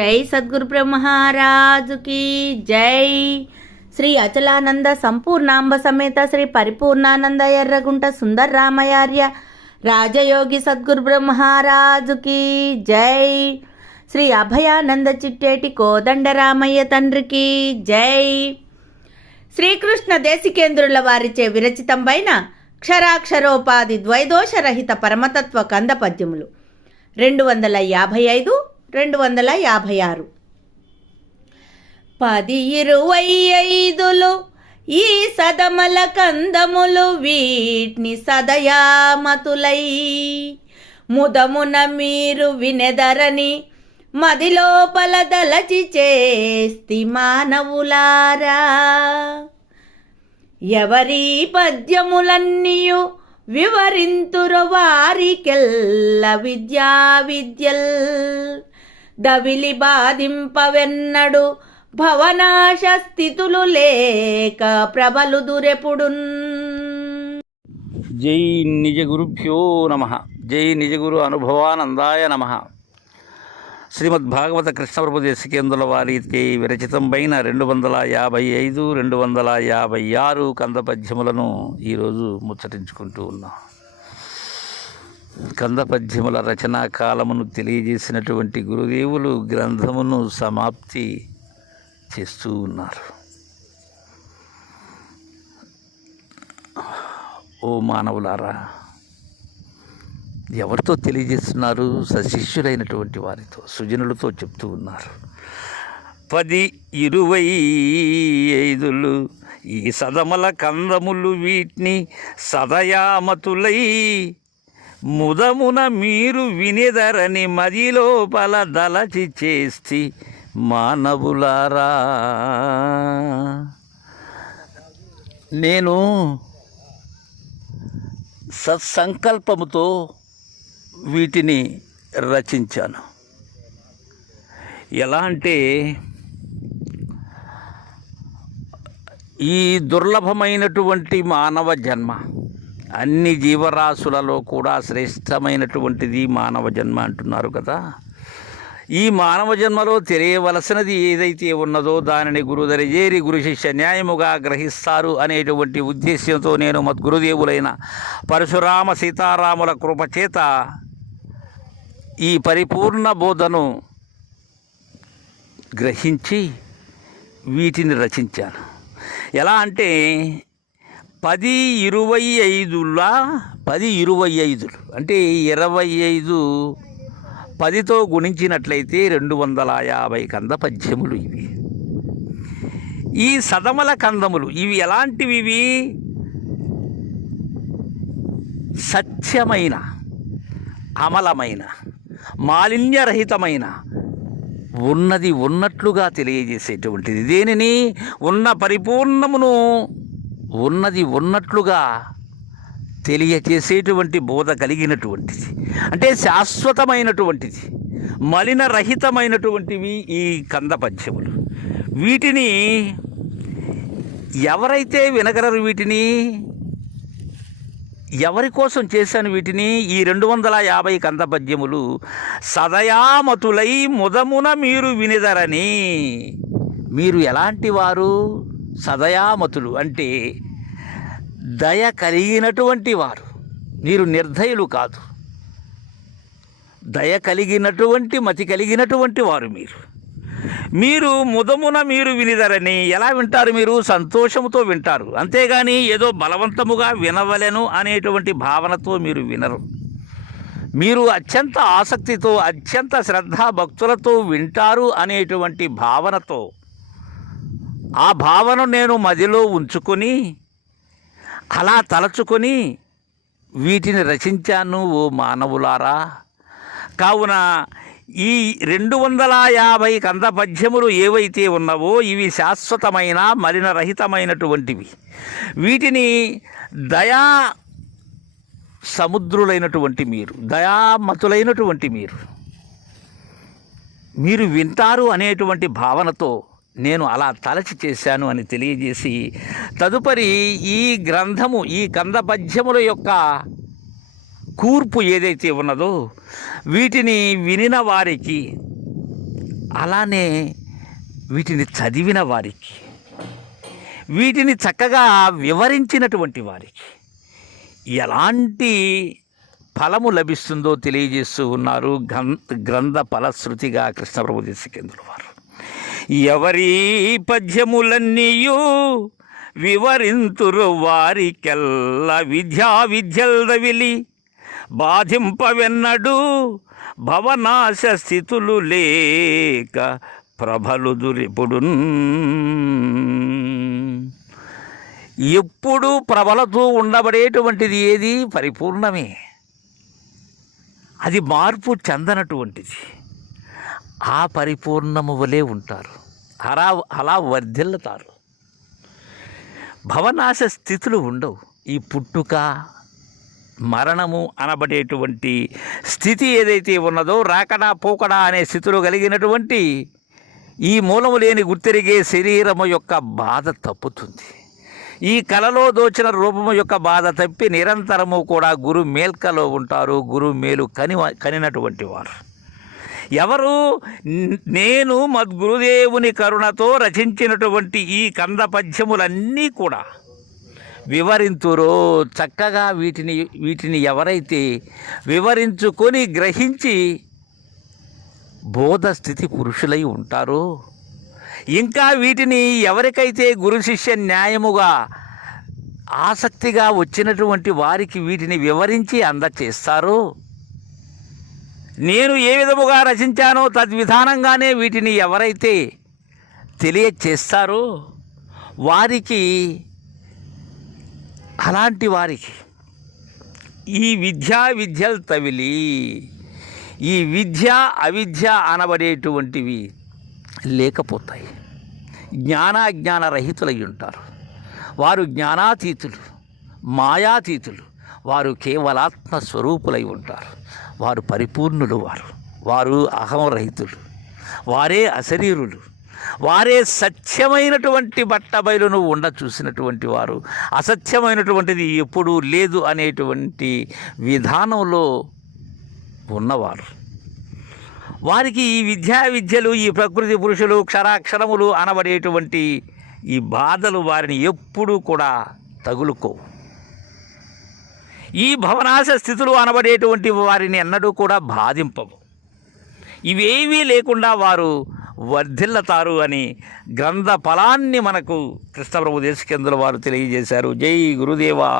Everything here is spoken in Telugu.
జై సద్గురు బ్రహ్మరాజుకి జై. శ్రీ అచలానంద సంపూర్ణాంబ సమేత శ్రీ పరిపూర్ణానంద ఎర్రగుంట సుందర రామయార్య రాజయోగి సద్గురు బ్రహ్మరాజుకి జై. శ్రీ అభయానంద చిట్టేటి కోదండరామయ్య తండ్రికి జై. శ్రీకృష్ణ దేశికేంద్రుల వారిచే విరచితంపైన క్షరాక్షరోపాధి ద్వైదోషరహిత పరమతత్వ కంద పద్యములు 255, 256. 10-25 ఈ సదమల కందములు వీట్ని సదయామతులై ముదమున మీరు వినెదరని మదిలోపల దలచి చేస్తి మానవులారా. ఎవరి పద్యములన్నీయు వివరింతురు వారికెల్ల విద్యల్ దవిలి బాధింపవెన్నడు భవనాశ స్థితులు లేక ప్రబలు దురెపుడున్. జై నిజ గురుభ్యో నమః. జై నిజగురు అనుభవానందాయ నమః. శ్రీమద్భాగవత కృష్ణప్రభు దేశికేంద్రుల వారికి విరచితంపైన 255, 256 కంద పద్యములను ఈరోజు ముచ్చటించుకుంటూ ఉన్నాం. కంద పద్యముల రచనా కాలమును తెలియజేసినటువంటి గురుదేవులు గ్రంథమును సమాప్తి చేస్తూ ఉన్నారు. ఓ మానవులారా, ఎవరితో తెలియజేస్తున్నారు? సశిష్యులైనటువంటి వారితో, సుజనులతో చెప్తూ ఉన్నారు. 10-25 ఈ సదమల కందములు వీటిని సదయామతులై ముదమున మీరు వినెదరని మదిలోపల దలచి చేస్తి మానవులారా. నేను సత్సంకల్పముతో వీటిని రచించాను. ఎలా అంటే, ఈ దుర్లభమైనటువంటి మానవ జన్మ, అన్ని జీవరాశులలో కూడా శ్రేష్టమైనటువంటిది మానవ జన్మ అంటున్నారు కదా. ఈ మానవ జన్మలో తెలియవలసినది ఏదైతే ఉన్నదో దానిని గురుదరిజేరి గురు శిష్య న్యాయముగా గ్రహిస్తారు అనేటువంటి ఉద్దేశ్యంతో నేను మద్గురుదేవులైన పరశురామ సీతారాముల కృపచేత ఈ పరిపూర్ణ బోధను గ్రహించి వీటిని రచించాను. ఎలా అంటే 10-25 అంటే 25 10తో గుణించినట్లయితే 250 కంద పద్యములు ఇవి. ఈ సదమల కందములు ఇవి ఎలాంటివి? ఇవి సత్యమైన, అమలమైన, మాలిన్యరహితమైన, ఉన్నది ఉన్నట్లుగా తెలియజేసేటువంటిది. దేనిని? ఉన్న పరిపూర్ణమును ఉన్నది ఉన్నట్లుగా తెలియచేసేటువంటి బోధ కలిగినటువంటిది, అంటే శాశ్వతమైనటువంటిది, మలినరహితమైనటువంటివి ఈ కంద పద్యములు. వీటిని ఎవరైతే వినగలరు? వీటిని ఎవరి కోసం చేశాను? వీటిని ఈ 250 కంద పద్యములు సదయామతులై ముదమున మీరు వినెదరని. మీరు ఎలాంటి వారు? సదయామతులు అంటే దయ కలిగినటువంటి వారు. మీరు నిర్దయులు కాదు, దయ కలిగినటువంటి మతి కలిగినటువంటి వారు. మీరు ముదమున మీరు వినిదరని. ఎలా వింటారు? మీరు సంతోషముతో వింటారు, అంతేగాని ఏదో బలవంతముగా వినవలెను అనేటువంటి భావనతో మీరు వినరు. మీరు అత్యంత ఆసక్తితో, అత్యంత శ్రద్ధాభక్తులతో వింటారు అనేటువంటి భావనతో, ఆ భావన నేను మదిలో ఉంచుకొని అలా తలచుకొని వీటిని రచించాను ఓ మానవులారా. కావున ఈ 250 కంద పద్యములు ఏవైతే ఉన్నావో ఇవి శాశ్వతమైన, మలినరహితమైనటువంటివి. వీటిని దయా సముద్రులైనటువంటి మీరు, దయామతులైనటువంటి మీరు వింటారు అనేటువంటి భావనతో నేను అలా తలచి చేశాను అని తెలియజేసి, తదుపరి ఈ గ్రంథము, ఈ కంద పద్యముల యొక్క కూర్పు ఏదైతే ఉన్నదో వీటిని వినిన వారికి అలానే వీటిని చదివిన వారికి, వీటిని చక్కగా వివరించినటువంటి వారికి ఎలాంటి ఫలము లభిస్తుందో తెలియజేస్తూ ఉన్నారు గ్రంథ ఫలశ్రుతిగా కృష్ణప్రభు దేశికేంద్రుల వారు. ఎవరి పద్యములన్నీయు వివరింతురు వారికెల్ల విద్యల్దవిలి బాధింపవెన్నడు భవనాశ స్థితులు లేక ప్రబలుదురెప్పుడున్. ఎప్పుడు ప్రబలతో ఉండబడేటువంటిది ఏది? పరిపూర్ణమే. అది మార్పు చెందనటువంటిది. ఆ పరిపూర్ణము వలె ఉంటారు, అలా వర్ధిల్లుతారు. భవనాశ స్థితులు ఉండవు. ఈ పుట్టుక మరణము అనబడేటువంటి స్థితి ఏదైతే ఉన్నదో, రాకడా పోకడా అనే స్థితిలో కలిగినటువంటి ఈ మూలము లేని గుర్తెరిగే శరీరము యొక్క బాధ తప్పుతుంది. ఈ కలలో దోచిన రూపము యొక్క బాధ తప్పి నిరంతరము కూడా గురు మేల్కలో ఉంటారు. గురు మేలు కనినటువంటి వారు ఎవరు? నేను మద్గురుదేవుని కరుణతో రచించినటువంటి ఈ కంద పద్యములన్నీ కూడా వివరింతురో. చక్కగా వీటిని ఎవరైతే వివరించుకొని గ్రహించి బోధ స్థితి పురుషులై ఉంటారో, ఇంకా వీటిని ఎవరికైతే గురు శిష్య న్యాయముగా ఆసక్తిగా వచ్చినటువంటి వారికి వీటిని వివరించి అందచేస్తారో, నేను ఏ విధముగా రచించానో తద్విధానంగానే వీటిని ఎవరైతే తెలియచేస్తారో వారికి, అలాంటి వారికి ఈ విద్యలు తవిలి, ఈ విద్య అవిద్య అనబడేటువంటివి లేకపోతాయి. జ్ఞానాజ్ఞాన రహితులై ఉంటారు. వారు జ్ఞానాతీతులు, మాయాతీతులు. వారు కేవలాత్మ స్వరూపులై ఉంటారు. వారు పరిపూర్ణులు. వారు అహంరహితులు. వారే అశరీరులు. వారే సత్యమైనటువంటి బట్టబయలును చూసినటువంటి వారు. అసత్యమైనటువంటిది ఎప్పుడూ లేదు అనేటువంటి విధానంలో ఉన్నవారు. వారికి ఈ విద్యలు, ఈ ప్రకృతి పురుషులు, క్షరాక్షరములు అనబడేటువంటి ఈ బాధలు వారిని ఎప్పుడూ కూడా తగులుకోవు. ఈ భవనాశ స్థితులు అనబడేటువంటి వారిని ఎన్నడూ కూడా బాధింపవు. ఇవేవీ లేకుండా వారు వర్ధిల్లతారు అని గ్రంథ ఫలాన్ని మనకు కృష్ణప్రభు దేశికేంద్రుల వారు తెలియజేశారు. జై గురుదేవా.